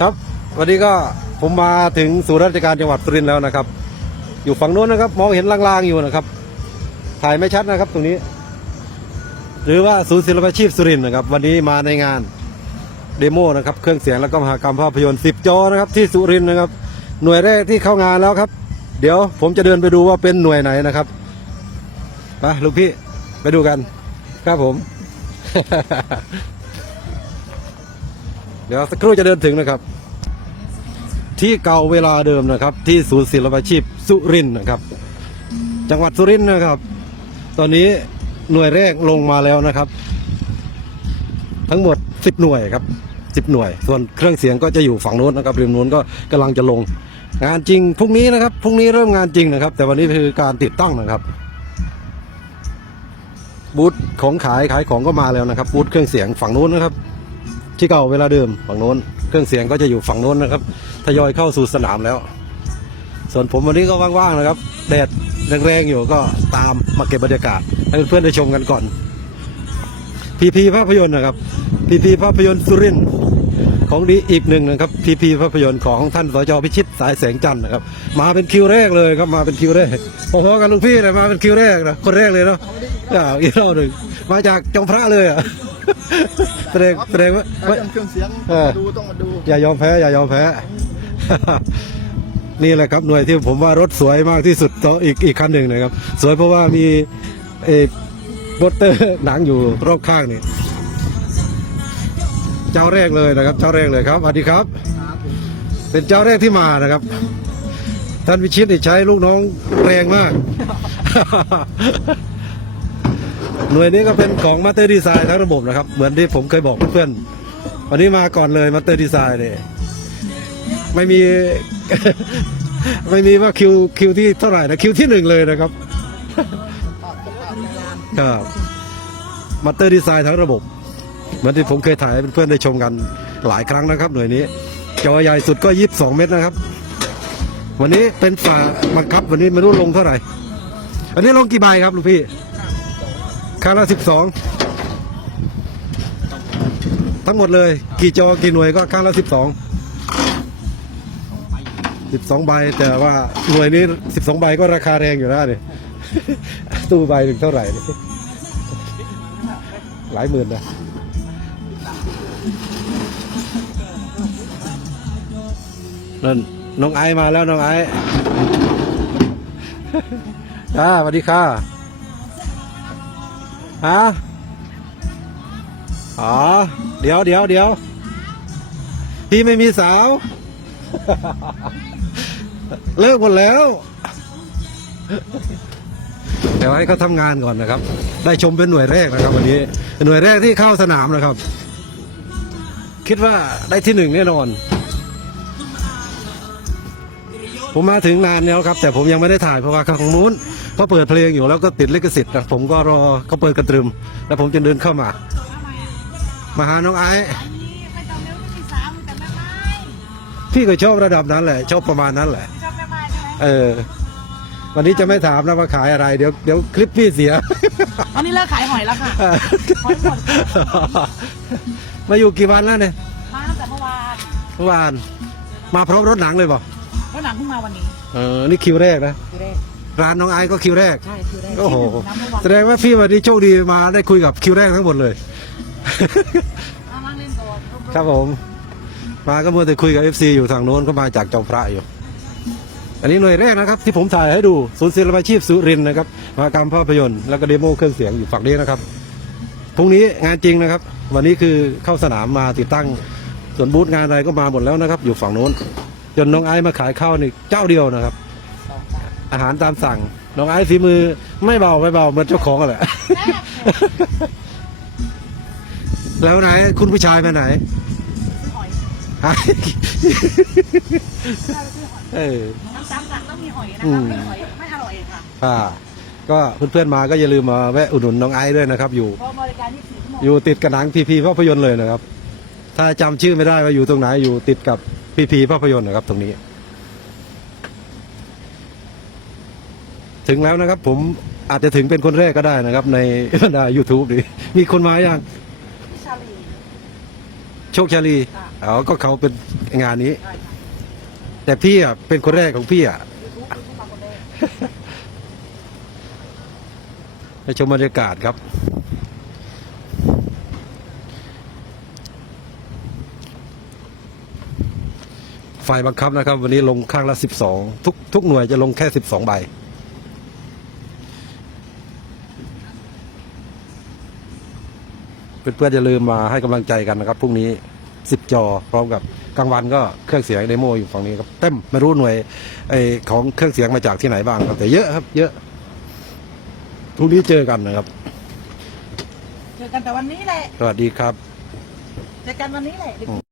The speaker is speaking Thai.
ครับ วันนี้ก็ผมมาถึงศูนย์ราชการจังหวัดสุรินทร์แล้วนะครับ อยู่ฝั่งโน้นนะครับ มองเห็นลางๆอยู่นะครับ ถ่ายไม่ชัดนะครับตรงนี้ หรือว่าศูนย์ศิลปาชีพสุรินทร์นะครับ วันนี้มาในงานเดโมนะครับ เครื่องเสียงและก็มหากรรมภาพยนตร์10จอนะครับ ที่สุรินทร์นะครับ หน่วยแรกที่เข้างานแล้วครับ เดี๋ยวผมจะเดินไปดูว่าเป็นหน่วยไหนนะครับไปลูกพี่ไปดูกัน ครับผม เดี๋ยวสักครู่จะเดินถึงนะครับ ที่เก่าเวลาเดิมนะครับ ที่ศูนย์ศิลปาชีพสุรินนะครับ จังหวัดสุรินนะครับ ตอนนี้หน่วยแรกลงมาแล้วนะครับ ทั้งหมด 10 หน่วยครับ 10 หน่วย ส่วนเครื่องเสียงก็จะอยู่ฝั่งโน้นนะครับริมโน้นก็กำลังจะลง งานจริงพรุ่งนี้นะครับพรุ่งนี้เริ่มงานจริงนะครับ แต่วันนี้คือการติดตั้งนะครับบูธของขายขายของก็มาแล้วนะครับบูธเครื่องเสียงฝั่งโน้นนะครับ ที่เก่าเวลาเดิมฝั่งโน้น เครื่องเสียงก็จะอยู่ฝั่งโน้นนะครับทยอยเข้าสู่สนามแล้ว ส่วนผมวันนี้ก็ว่างๆนะครับ แดดแรงๆอยู่ก็ตามมาเก็บบรรยากาศให้เพื่อนๆได้ชมกันก่อนพีพีภาพยนตร์นะครับพีพีภาพยนตร์สุรินทร์ของดีอีกหนึ่งนะครับพีพีภาพยนตร์ของท่านสจพิชิตสายแสงจันทร์นะครับ มาเป็นคิวแรกเลยครับมาเป็นคิวแรกพอๆกันลุงพี่เลยมาเป็นคิวแรกนะคนแรกเลยเนาะอ่าอีกรอบหนึ่งมาจากจอมพระเลยอะ แสดงแสดงว่า เรื่องเครื่องเสียงเออ ดูต้องมาดูอย่ายอมแพ้ อย่ายอมแพ้ นี่แหละครับหน่วยที่ผมว่ารถสวยมากที่สุดต่ออีกอีกคันหนึ่งนะครับ สวยเพราะว่ามีเออโบสเตอร์หนังอยู่รอบข้างนี่เจ้าแรกเลยนะครับ เจ้าแรกเลยครับสวัสดีครับเป็นเจ้าแรกที่มานะครับ ท่านวิชิตนี่ใช้ลูกน้องแรงมาก หน่วยนี้ก็เป็นของมาเตอร์ดีไซน์ทั้งระบบนะครับ เหมือนที่ผมเคยบอกเพื่อนๆวันนี้มาก่อนเลยมาเตอร์ดีไซน์เนี่ยไม่มี ไม่มีว่าคิวคิวที่เท่าไหร่นะคิวที่หนึ่งเลยนะครับครับมาเตอร์ดีไซน์ทั้งระบบเหมือนที่ผมเคยถ่ายเพื่อนๆได้ชมกันหลายครั้งนะครับ หน่วยนี้จอใหญ่สุดก็22เมตรนะครับ วันนี้เป็นฝ่าบังคับ วันนี้ไม่รู้ลงเท่าไหร่ อันนี้ลงกี่ใบครับลูกพี่ คาราสิบสองทั้งหมดเลย กี่จอกี่หน่วยก็คาราสิบสองสิบสองใบแต่ว่าหน่วยนี้สิบสองใบก็ราคาแรงอยู่นะเนี่ยตู้ใบหนึ่งเท่าไหร่เนี่ยหลายหมื่นนะนั่นน้องไอมาแล้วน้องไอซ์อ่าสวัสดีค่ะ ฮะอ๋อ เดี๋ยวเดี๋ยวเดี๋ยวพี่ไม่มีสาว เลิกหมดแล้วเดี๋ยวให้เขาทำงานก่อนนะครับ ได้ชมเป็นหน่วยแรกนะครับ วันนี้หน่วยแรกที่เข้าสนามนะครับ คิดว่าได้ที่หนึ่งแน่นอน ผมมาถึงนานแล้วครับ แต่ผมยังไม่ได้ถ่ายเพราะว่าข้างนู้นเขาเปิดเพลงอยู่แล้วก็ติดลิขสิทธิ์นะผมก็รอเขาเปิดกระตรึม แล้วผมจะเดินเข้ามา มาหาน้องไอซ์ไม่ต้องเร็วที่สามแต่แม่ไม้พี่ก็ชอบระดับนั้นแหละ ชอบประมาณนั้นแหละชอบแม่ไม้ใช่ไหมเออ วันนี้จะไม่ถามนะว่าขายอะไร เดี๋ยวเดี๋ยวคลิปพี่เสียตอนนี้เลิกขายหอยแล้วค่ะหอยหมดมาอยู่กี่วันแล้วเนี่ยมาตั้งแต่เมื่อวานเมื่อวาน มาพร้อมรถหนังเลยเปล่ะแล้วหนังเพิ่งมาวันนี้เออนี่คิวแรกนะคือแรกร้านน้องไอซ์ก็คิวแรก ใช่คือแรกโอ้โห น้ำเมื่อวานแสดงว่าพี่วันนี้โชคดีมาได้คุยกับคิวแรกทั้งหมดเลย เอานั่งเล่นตัวครับผม มาก็มัวแต่คุยกับ FC อยู่ทางโน้นก็มาจากจอมพระอยู่ อันนี้หน่วยแรกนะครับ ที่ผมถ่ายให้ดูศูนย์ศิลปาชีพสุรินทร์นะครับมหากรรมภาพยนตร์แล้วก็เดโมเครื่องเสียงอยู่ฝั่งนี้นะครับพรุ่งนี้งานจริงนะครับ วันนี้คือเข้าสนามมาติดตั้ง ส่วนบูธงานอะไรก็มาหมดแล้วนะครับ อยู่ฝั่งโน้น จนน้องไอซ์มาขายข้าวนี่เจ้าเดียวนะครับ อาหารตามสั่ง น้องไอซ์ฝีมือไม่เบาไม่เบาเหมือนเจ้าของกันแหละ แล้วไหนคุณผู้ชายมาไหนซื้อหอยหายใช่ซื้อหอยเออ น้ำตามสั่งต้องมีหอยนะอืคะม ไม่หอยไม่อร่อยค่ะอ่า ก็เพื่อนๆมาก็อย่าลืมมาแวะอุดหนุนน้องไอซ์ด้วยนะครับ อยู่ เพราะบริการ24ชั่วโมงอยู่ติดกับหนังพีพีภาพยนตร์เลยนะครับ ถ้าจำชื่อไม่ได้ว่าอยู่ตรงไหนอยู่ติดกับ พีพีภาพยนตร์นะครับตรงนี้ ถึงแล้วนะครับ ผมอาจจะถึงเป็นคนแรกก็ได้นะครับ ในบรรดา YouTube นี่มีคนมาอย่างชาลีชชคชาลีค่ะอ๋อก็เขาเป็นงานนี้ใช่ค่ะแต่พี่อะเป็นคนแรกของพี่อะยูทูบยูทูบมาคนแรกไปชมบรรยากาศครับ ไฟบังคับนะครับ วันนี้ลงข้างละสิบสองทุกทุกหน่วยจะลงแค่สิบสองใบเพื่อนๆอย่าลืมมาให้กำลังใจกันนะครับพรุ่งนี้สิบจอพร้อมกับกลางวันก็เครื่องเสียงเดโมอยู่ฝั่งนี้ครับเต็มไม่รู้หน่วยไอของเครื่องเสียงมาจากที่ไหนบ้างครับแต่เยอะครับ เยอะพรุ่งนี้เจอกันนะครับ เจอกันแต่วันนี้แหละสวัสดีครับ เจอกันวันนี้แหละ